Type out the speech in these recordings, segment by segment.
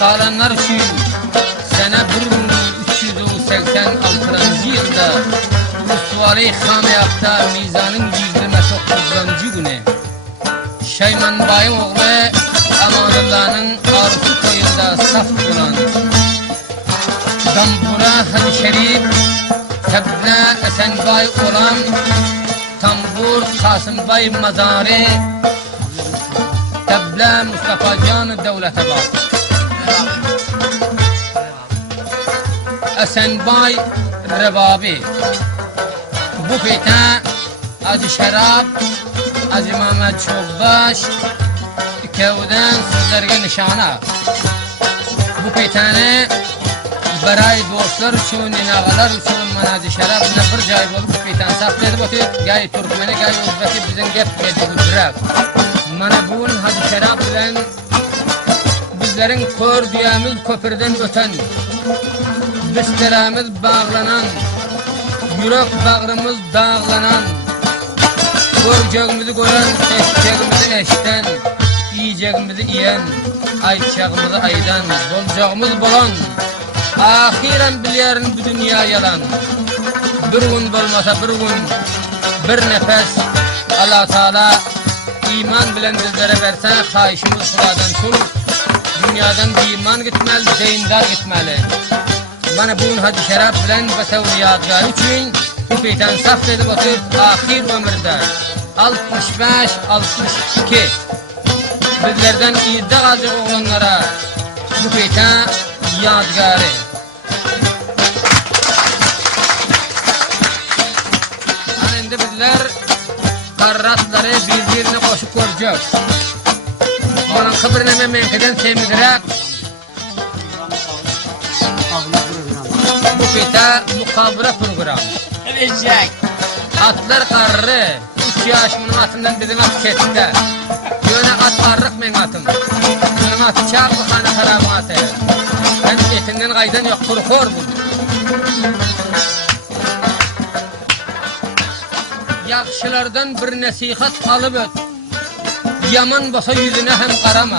Qalanlar üçün sənə 1386-cı yılda Rüsvali Xamiyaqda Mizanın 29-cu günü Şeymanbayın oğlu Amadullah'ın arzu toyunda saf olan Dambura Hacı Şerif Tebne Esenbay olan Tambur Kasımbay Mazari Teble Mustafa Can Devlete bak Esenbay Rebabi bu feyte Hacı Şerab Hacı Mehmet Çolbaş Kevden sizlerge nişana bu feyteni Beray dostlar üçün, inağalar üçün Hacı Şerab'la bir cayb olup bu feyteni sakladı batıyor Gay Türkmeni, gay Özbeki bizim gep medibüldürek Mana bugün Hacı Şerab bilen bizlerin kör düyemiz köpürden öten Bisteremiz bağlanan Yürek bağrımız dağlanan Göreceğimizi gören, eşeceğimizi eşten Yiyeceğimizi yiyen, ayçağımızı aydan Bolacağımız bolan Ahiren biliyerin bu dünya yalan Bir gün bulmasa bir gün Bir nefes Allah Teala iman bilen bizlere verse Kayışımız sıradan şul Dünyadan bir iman gitmeli, deyindar gitmeli Bana bugün Hacı Şerab bilen Betevri yadgar üçün bu feyten saf edip oturup ahir ömürde 65-62 bizlerden iyide kalacak oğlanlara bu feyten yadgarı Şimdi bizler karratları birbirine koşup göreceğiz Onun kıbrına memkeden sevmedirak Bu feyte mukabele programı Verecek. Atlar karrı 3 yaşımın atından bizim at ketinde Yöne at karrık men atım Benim atı çağlı kanı karabın atı Ben etinden kaydan yok kurkor bu Yakşılardan bir nasihat alıp öt Yaman basa yüzüne hem karama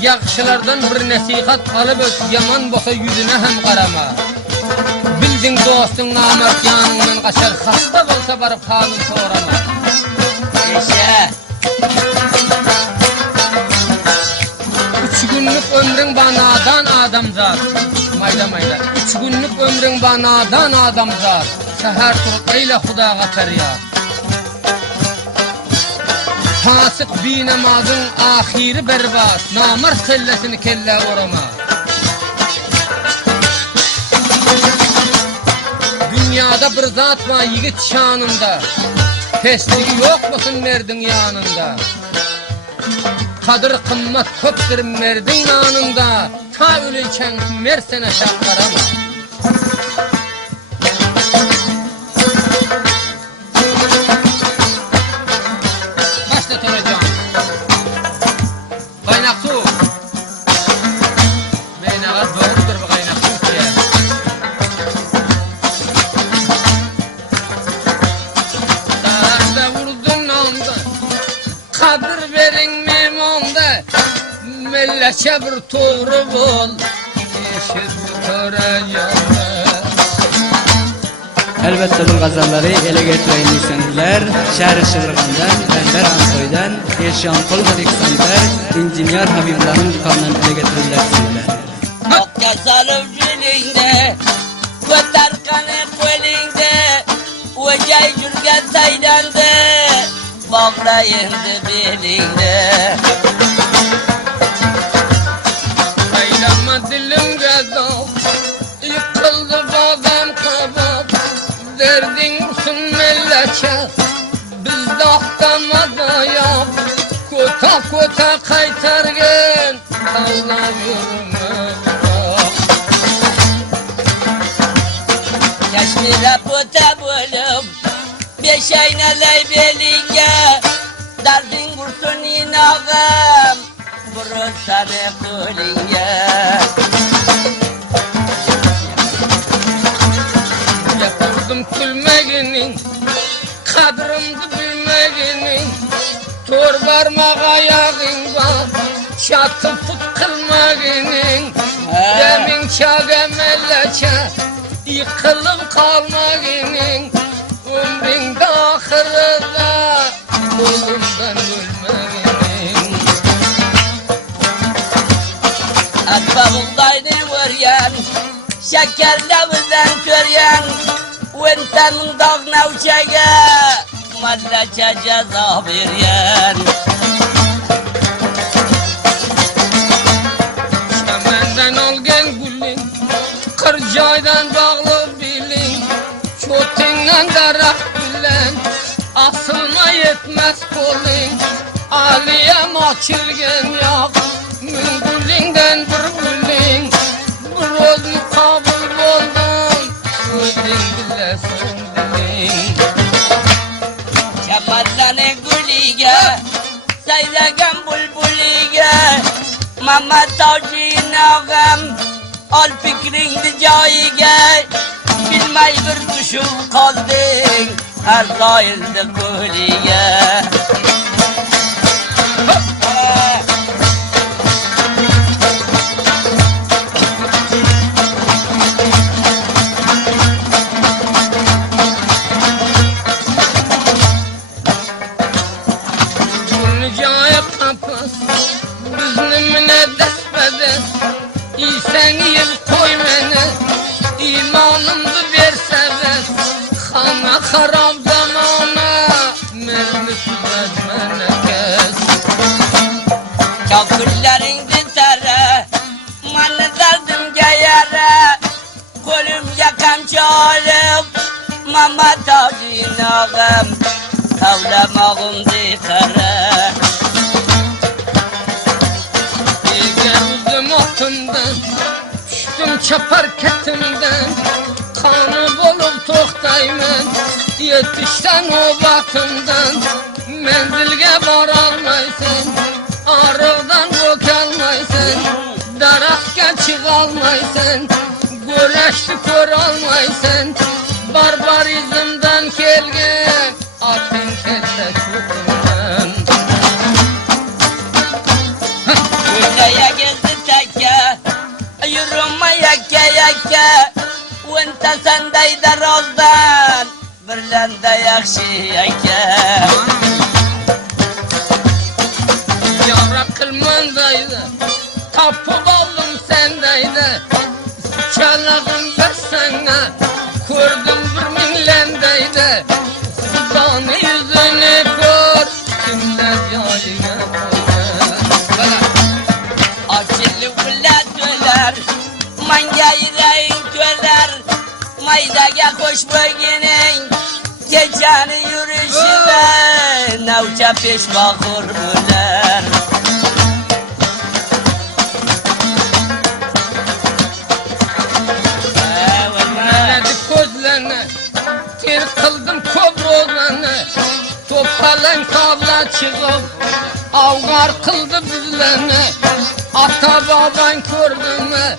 Yakşılardan bir nasihat alıp öt Yaman basa yüzüne hem karama Bildin dostun namert yanından kaçar Hasta olsa barıp halın sorama Yaşa. 3 günlük ömrün banadan adamzat Mayda mayda 3 günlük ömrün banadan adamzat Seher turup eyle Hudağa feryat Fasık bir namazın ahiri berbat Namert kellesini kelle orama Dünyada bir zat var yiğit şanında Pesliği yok musun merdin yanında Kadır kımmat köptür merdin anında Ta ölüyken mersene şakkarama Başlat olacağım Kaynak su Beynağa doğrudur bu kaynak su diye Dağda vurdun anda Kadir verin memanda Melleçe bir toğru bol Yeşil toracağım Elbette bu gazalları ele getiren insanlar Şehri Şıvrıkan'dan, Bender Ansoy'dan, Eşyan Kolmadik Sancar, İnciniyar Habibullah'ın dükkanından ele getirirler. Nokta salım cilinde, Göter kanı kolinde, Vecay cürgen saydanda, Bağlayındı belinde. Aylama dilim gazal Yıkıldı bağdan kabak Derdin olsun melleçe Bizde aktamada yap Kota kota kaytargen Allah yoluna bak Yaşmira pota bölüm, Beş ayna lay belinge, Dardin kursun inağım, Vurur sarı kulinge. Yapırdım külmeginin Kadrımdı bilmeginin Tor parmak ayağın var Çatıp kılmağının demin çağemelleçe yıkılıp kalmağının ömründe ahırda oğlumdan ölmağının Atbağımdaydı vuryan şekerlevizden köryen Ventemin dağına uçağa Mallaça ceza veryen Çemenden olgen gülün Kırcaydan bağlı bilin Çotinden darak bilen Asılma yetmez kolun Aliyem açılgen yok Müngülünden bir gülün Bir oz mukabul oldum Ödün bile son bilin Çamadlanı gülüge Saylagan bulbulüge Mama tavciyin ağam Al fikrin cayige Bilmey bir düşüp kaldın Her zahilde gülüge Sen yıl koy beni İmanımdı verseves Kana harap zamana Mevlüt vermene kes Kafirlerin ditere Manı daldım geyere Kolum yakam çalıp Mama tacın ağam Tavlamağım dikere Geldim atımdan Düştüm çapar ketimden Kanı bolup toktaymen Yetişten o batımdan Menzilge varalmaysın Arıqdan bokalmaysın Darakka çıqalmaysın Güreşti kör almaysın Barbarizmden kelgen Atın kette çukurdan Gülleye gezdi tekke Yürüme yekke yekke Vente sendeyde rozdan Birlende yakşı yekke Yavrak kılmandaydı Tapıp aldım sendeydi Çalağım ben sana Gördüm bir millendeydi Kudanı yüzünü kör Kimler yayına koydu Açılı kullar döler Manga yüreğin döler Maydaga koş bölgenin Geceni yürüyüşü ve Navça peş bakır böler Meledik gözlerine Ter kıldım kobrozlarını Topalan kavla çıkıp Avgar kıldı bizlerini Ata baban gördün mü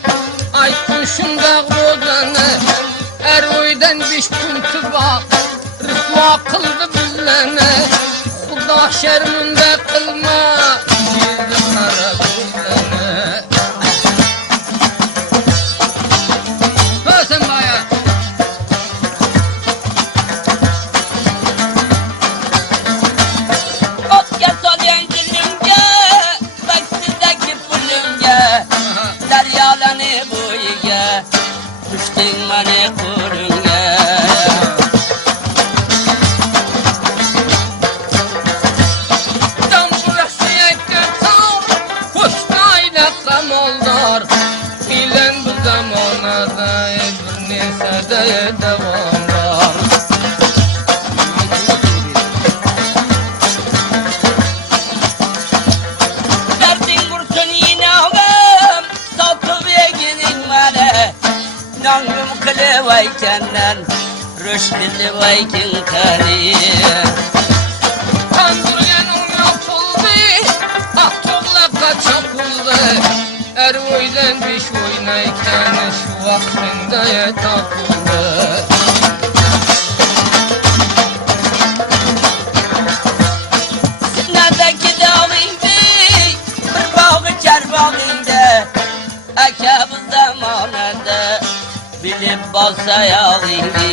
Aytın şunda rozlarını Eroyden beş puntı bak Rısva kıldı bizlerini Xuda şerminde kılma Yüzü kara gözlerini Hösen baya Otke soğuyan gülümge Baksıdaki pulümge Deryalanı boyuge Düştün bana kurunge Dam burası yetti tam Kuşkayla kamoldar Bilen bu zamanada Bir nesede devam var Derdin kursun yine ağam Satıp eginin bana Nangım kılıvaykenler Rüştili vaykin kari Kandırıyan un yapıldı Aktoğla kaçapıldı Ervoyden bir şey oynayken Şu vaktinde tapıldı Sinedeki dağıydı Bir bağı bilip basa yağlaydı.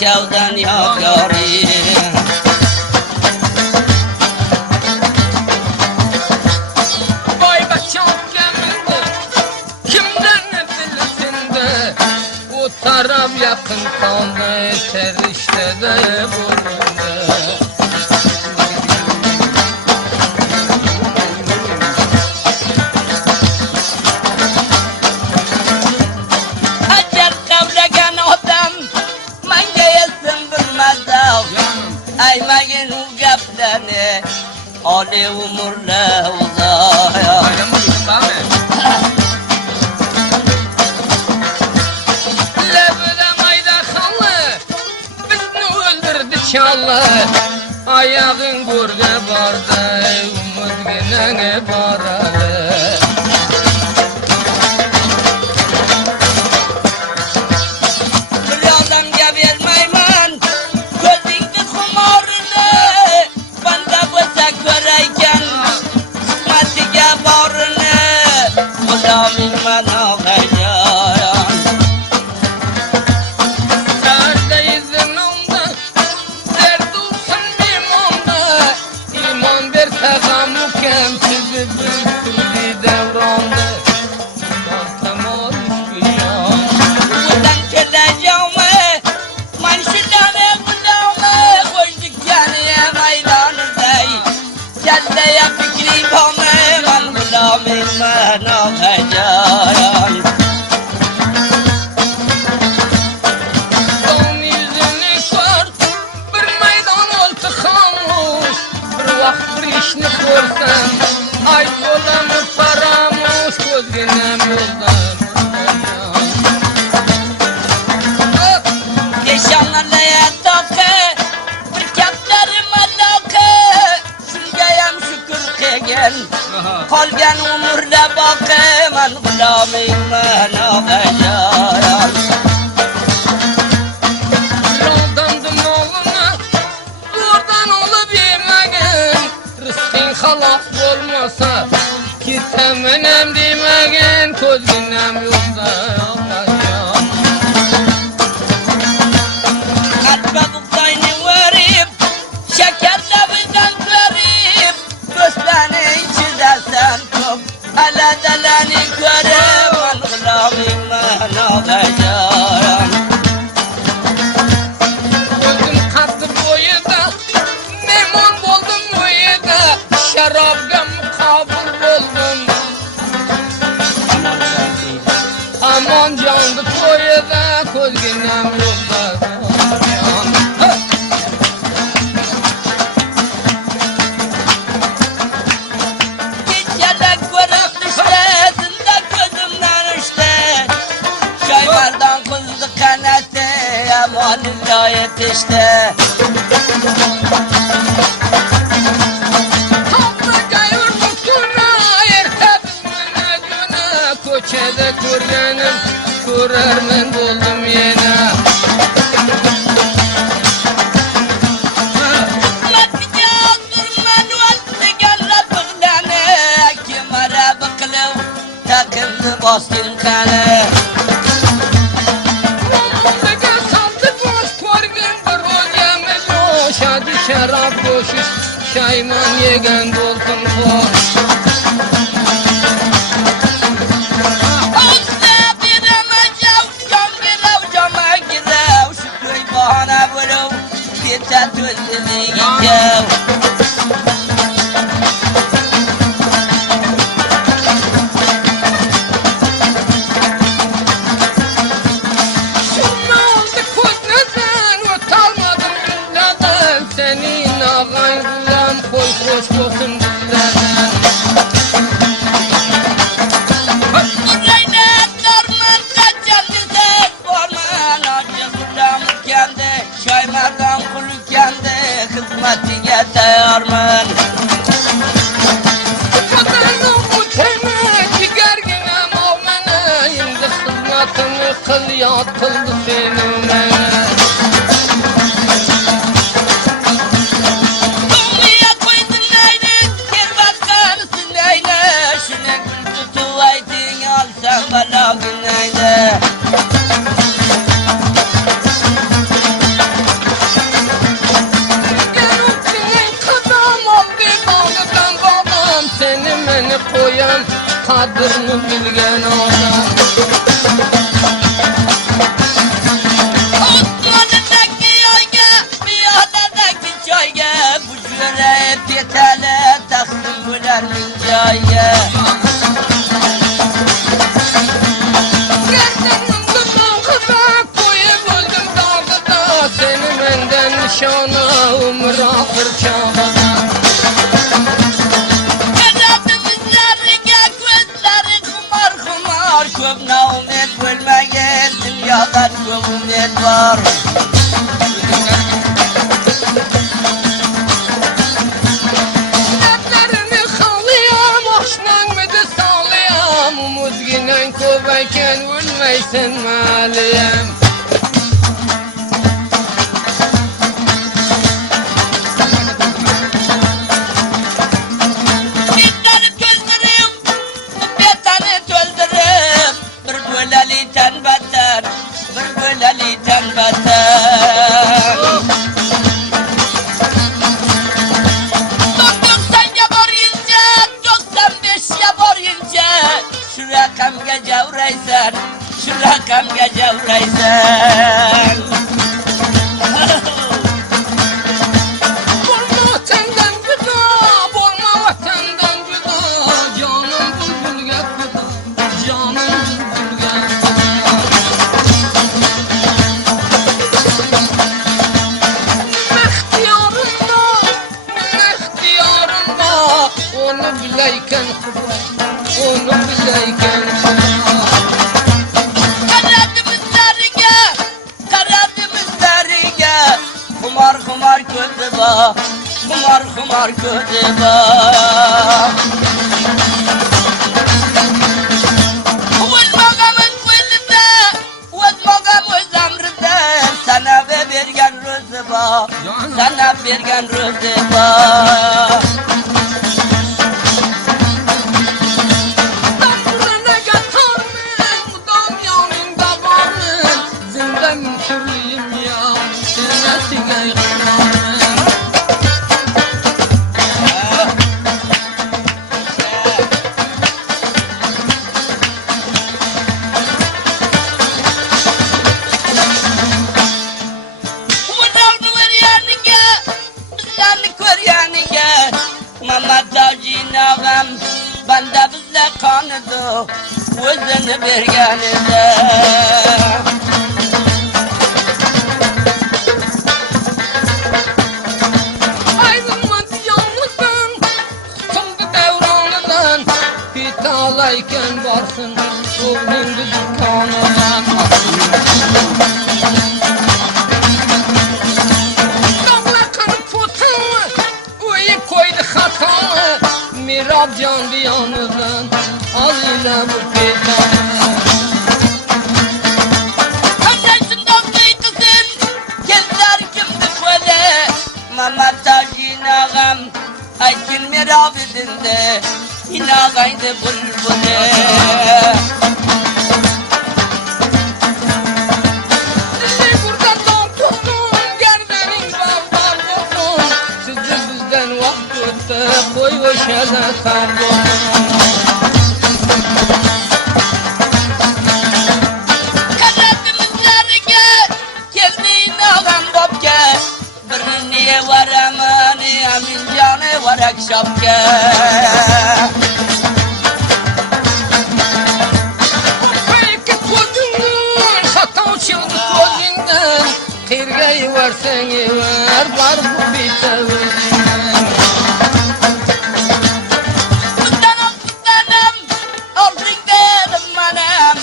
Kavdan yok yori. Vay bacham geminde kimden ne dilsinde o taraf yakın kaldı terişte de bulundu. Aymayın gaplarını Ali umurla uzaya. Lebede mayda kanlı bizni öldürdü çallı. Ayağın gurge vardı umut gene baralı. Min mana gayan Sardayızın onda Derdulsun imanda İman bir tegamü kemsizi Büyütüldü devranda İman temel kıyam Buradan keleceğime Manşidane budağime Koyduk yanıya meydanızdayı Kendeye fikri bana Man gulamin mana gayan Son yüzünü sor Bir meydan oldu kamus Bir vakt bir işini korsam Ay dolanı paramus Gözginem yoldan Yaşanlarla yatakı Bir kaptarım alakı Şurgayam şükür kegen Kolgen umurla bakı Man gulamin mana gayan Yoldandım oğluna Buradan olup yemeğin Rızkın halak olmasa Gitmenem demeğin Gözginem yolda ağlayam Atma buktayını verip Şekerle bizden verip Dostane içidersen çok Ala dalani görüp Man gulamin mana gayan Gözüm kalktı boyuda Memnun oldum boyuda Şarabga mukabul oldum Aman candı boyuda Gözginem yolda Geceler kurak işte, zinde gözümden işte. Çaymardan kuzdu kanette, amanillah yetişte. Kayır tutuna ertebimine güne Koçede kurgenim Kurermen buldum yine Matija durman vakti galla bıglane, kimara bıklıv, takımdı bastın kale. Mutlaka saldı boş korgun Bir hocamı boşa düşer koşuş Şayman yegen dolkun boş Ağzına bir amacav, can bir avcama gidev, şu köy bahane buluv, gece tüzdüzü gidev. Ne oldu kuz neden Utanmadım dünyadan Senin ağabey hizmetiye tayarman. Vatanım utene cigergine mavmene indi hizmetini kıl yatıldı senime. Dumluya koydun neydi, gel bakalısın neyle. Şuna gül tutuvaydın, alsan bana güneyde. Seni beni koyan kadrini bilgen adam. Osmanlı'daki yayga, Miyada'daki çayga, bu jüre hep yeterli, taksın gülermin cayga. Gözlerim kızım kıza koyup öldüm dağda. Seni benden nişana umur ahır çağda. Köp naumet bölmeye dünyadan çok umut var. Dertlerini halıyam, aşnan mıdı sağlayam. Umut ginen kovayken ölmeysen maliyem. Şu rakam gece uğraysan. Bolma vatandan güda, bolma vatandan güda. Canım bülbülge fıda, canım bülbülge fıda. İhtiyarında, onu bileyken fıda, onu bileyken fıda. Kumar kötü ba, kumar kötü ba. Vazmagam öz emrinde, sana bergen rızı ba, sana bergen rızı ba. Damburuna gatarmen, udam yanında varmen. Zindem türlüyüm ya, senetine yıkılarmen. Banda bizle kanıdı, özünü bergeninde. Ayrılmaz yalnızdan, tımdı devranından. Pitalayken varsın, oğlun dükkanından. Dağla kanıp potanı, uyup koydu hatanı. Mirab can diyanıdan, al ile bu pitanı. Kardeşim dostluydusın, gezler kimdi böyle. Mehmet Taşin ağam, Aykin mirabidinde, inağaydı bulbule. Sizi burada doktorun, gerdenin bağlar olsun. Sizi bizden vakt ötte, koy ve şele sarılsın. Var amani amin canı var akşamke. Peki gözünden, hata çıldı gözünden. Kırgayı versen ver, var bu bitever. Kutanım kutanım, omringde manem,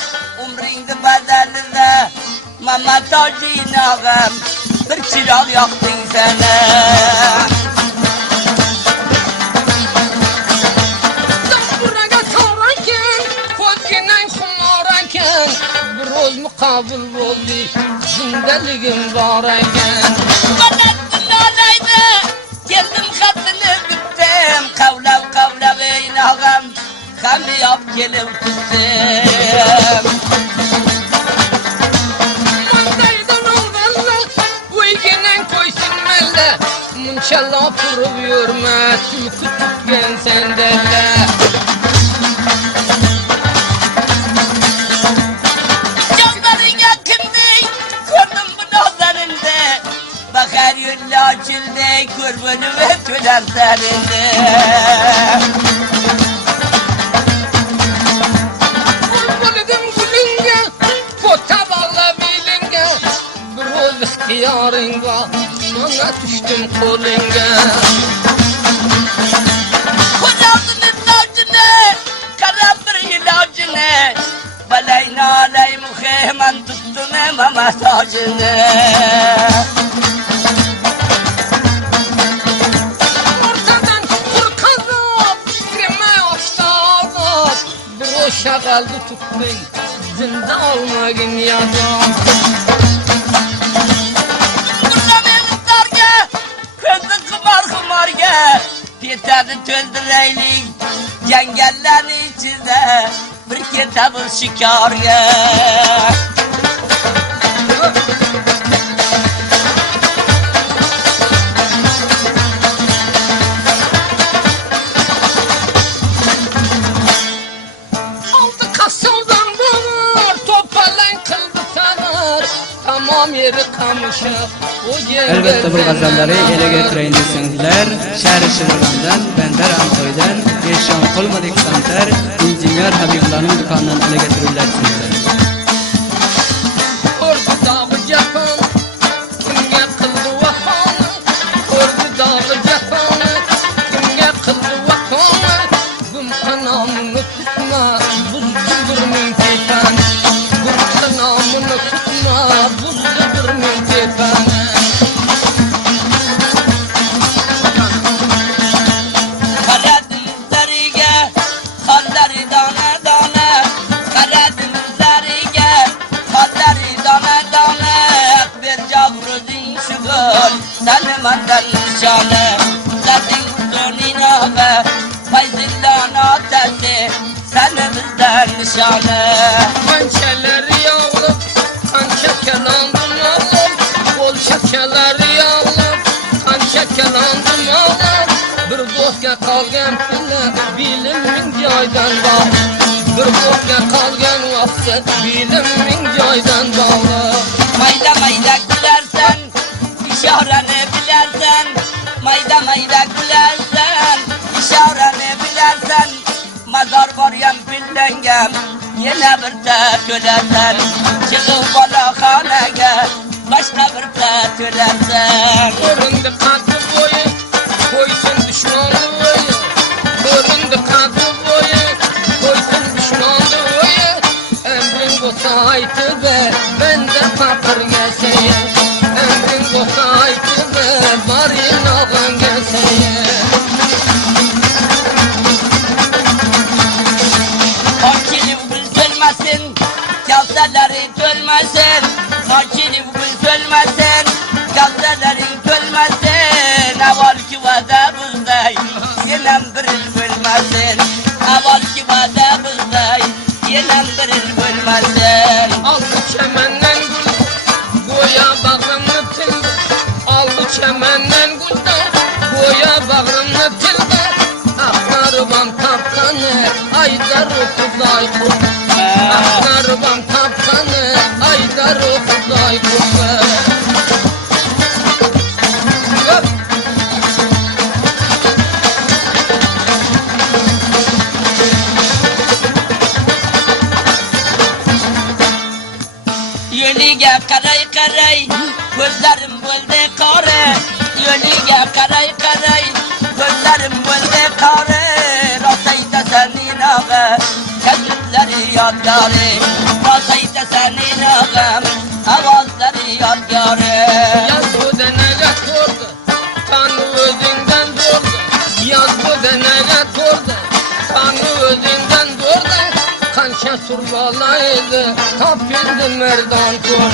umringde bedelinde, mama tacin ağam. bir çırak yaktın sana. Buraga to'g'rakan, ko'zginang xumor ekan. Bir o'z muqobil bo'ldi, zindaligim bor ekan. Banattınlaydı, geldim hattını bittim. Kavlav ey nağam, kamyap gelip tuttum. Mandaydan olganda, o'yginang qo'ysin malla. Munchallab turib yurma, tulki tutgan sandalla. Canlarına kındık, gördüm bu nazarında. Bakar yüllü açıldı, kurbanı ve töler sarıldı. Bulbulum gulunga, pota bağla bilinga. Bir o'z ixtiyoring bor, mana tushdim qo'lingga. Kulağının tacını, kara bir ilacını. Balayna alay muhemen tuttun emama tacını. Ortadan kurkazıp, fikrime açtağız. Bir o şakaldı tuttun, zinde olmagın yadım. Kurbanımızlarga, kızı kımarga. Piyatını töldüreylik, cengellerin içinde. Bir kitabı şikarga. Aldı kasıldan bulur, topalan kıldı sanar. Tamam yeri kamışıp, o cengelden Elbette bu gazalları ele getiren insanlar Şehri Şırıgan'dan, Bender Antoy'dan, Eşyan Kolmadik Santer, İnciniyar Habibullan'ın dükkanından ele getirirlersiniz. Ordu dağı Japan, kimge kıldı vafanı. Ordu dağı Japan, kimge kıldı vafanı. Güm kanamını tutma, buzdudur müntefen. Güm kanamını tutma, buzdudur müntefen. Kara denizleriga, halları dana dana. Kara denizleriga, halları dana dana. Bir cavrudun şugul, seni menden nişanı. Zaten kurdun inağı, fayzillan atesi. Seni bizden nişanı. Kançeleri yağlıp, kan çekelandım ağlam. Kol çekeleri yağlıp, kan çekelandım ağlam. Bir dostga kalgan pilla, bilim min joydan bor. Bir dostga kalgan vaqt, bilim min joydan bor. Mayda mayda gülersen, işareni bilersen. Mayda mayda gülersen, işareni bilersen. Mazar var yan pillengem, yine bir tek ölersen. Çıkıp balahanege, başka bir tek ölersen. Göründü katı boyu, koysun düşmanlı boyu. Göründü katı boyu, koysun düşmanlı boyu. Emrin olsa aytı be, ben de fakir gelseye. Emrin olsa aytı be, bari nağın gelseye. Hakili bugün sölmesin, kavseleri tölmesin. Hakili bugün sölmesin, kavseleri tölmesin. Aval ki vada buzdey, yenem biril bölmesin. Aval ki vada buzdey, yenem biril bölmesin. Aldı çemenden gül, goya bağrımı tildi. Aldı çemenden gülden, goya bağrımı tildi. Aklarıban tapkanı, aydar okuday kul. Aklarıban tapkanı, aydar okuday kul. Yönüge karay karay, gözlerim bölde kare. Yönüge karay karay, gözlerim bölde kare. Rasayda senin ağa, kesitleri yadgare. Rasayda senin ağa, avazları yadgare. Yaz balaydı, tapindi merdan kur.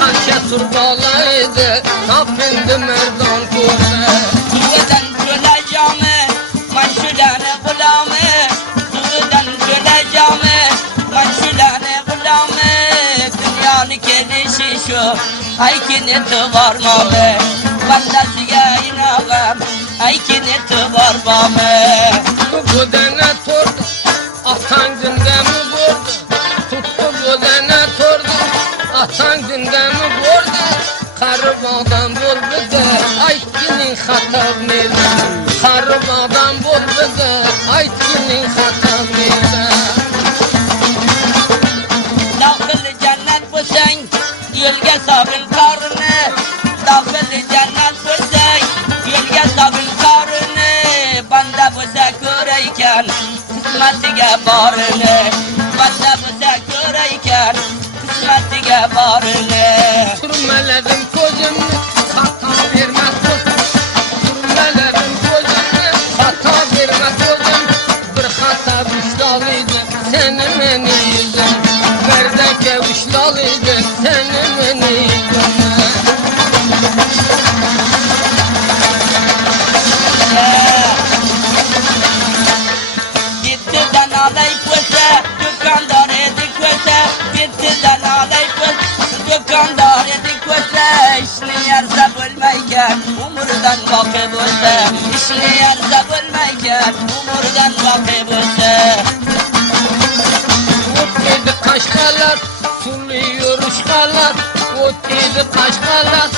Kaç tur balaydı, tapindi merdan kur. Sudan çöleceğime, manşulane gulame. Sudan çöleceğime, manşulane gulame. Dünyanın kedisi şu, aykini tıvarma be. Bandasiga inağam, aykini tıvarma be. Bu dene tordu, atan gündemi vurdu. Tuttu bu dene tordu, atan gündemi vurdu. Karı bağdan vurdu da, aykinin hatabını. Karı bağdan vurdu da, aykinin hatabını. Dağılı cennet bu sen, yölge sabın karını. Dağılı cennet bu sen, yölge sabın karını. Banda bu sen köreyken, kısmetige barını. Banda bu sen köreyken, kısmetige barını. Sürmeledim gözümü, hata vermez gözüm. Sürmeledim gözümü, hata vermez gözüm. Bir hata vişlalıydı, senin en iyiydim. Merdeke vişlalıydı, senin en iyiydim. Gitti danalay köse, dükkanlar edi köse. Gitti danalay köse, dükkanlar edi köse. İşini yerse bölmeyken, umurdan vakı bulse. İşini yerse bölmeyken, umurdan vakı bulse. Ot yedi kaşkalar, suluyor uşkalar. Ot yedi kaşkalar,